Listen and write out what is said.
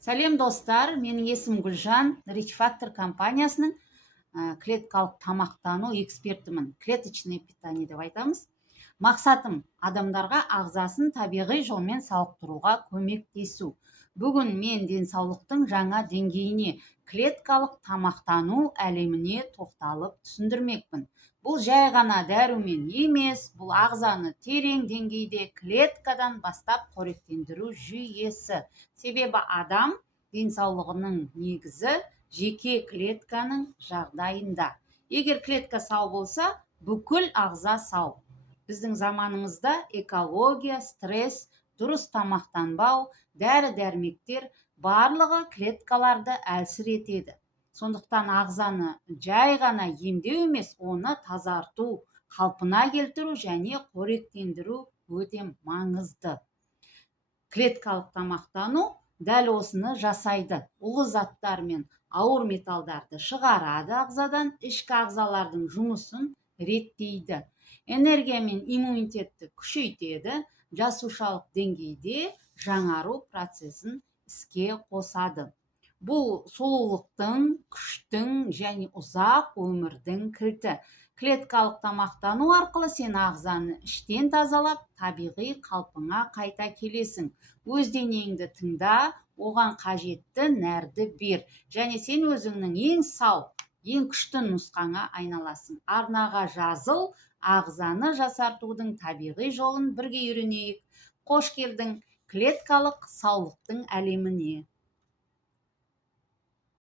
Сәлем достар, менің есім Гүлжан, Rich Factor компаниясының клеткалық тамақтану экспертімін. Клеточное питание деп айтамыз. Мақсатым адамдарға ағзасын табиғи жолмен сауықтыруға көмектесу. Бүгін мен денсаулықтың жаңа деңгейіне, клеткалық тамақтану әлеміне тоқталып түсіндірмекпін. Бұл жай ғана дәрумен емес, бұл ағзаны терең деңгейде клеткадан бастап қоректендіру жүйесі. Себебі адам денсаулығының негізі жеке клетканың жағдайында. Егер клетка сау болса, бүкіл ағза сау. Біздің заманымызда экология, стресс, дұрыс тамақтанбау, дәрі-дәрмектер барлығы клеткаларды әлсіретеді. Сондықтан ағзаны жай ғана емдеу емес, оны тазарту, қалпына келтіру және қоректендіру өте маңызды. Клеткалық тамақтану дәл осыны жасайды. Улы заттар мен ауыр металдарды шығарады ағзадан, ішкі ағзалардың жұмысын реттейді. Энергия мен иммунитетті күшейтеді, жасушалық деңгейде жаңару процесін іске қосады. Бұл сұлулықтың, күштің және ұзақ өмірдің кілті. Клеткалық тамақтану арқылы сен ағзаны іштен тазалап, табиғи қалпыңа қайта келесің. Өз денеңді тыңда, оған қажетті нәрді бер, және сен өзіңнің ең сау, ең күшті нұсқаңа айналасың. Арнаға жазыл, ағзаны жасартудың табиғи жолын бірге үйренейік. Қош келдің клеткалық саулықтың әлеміне.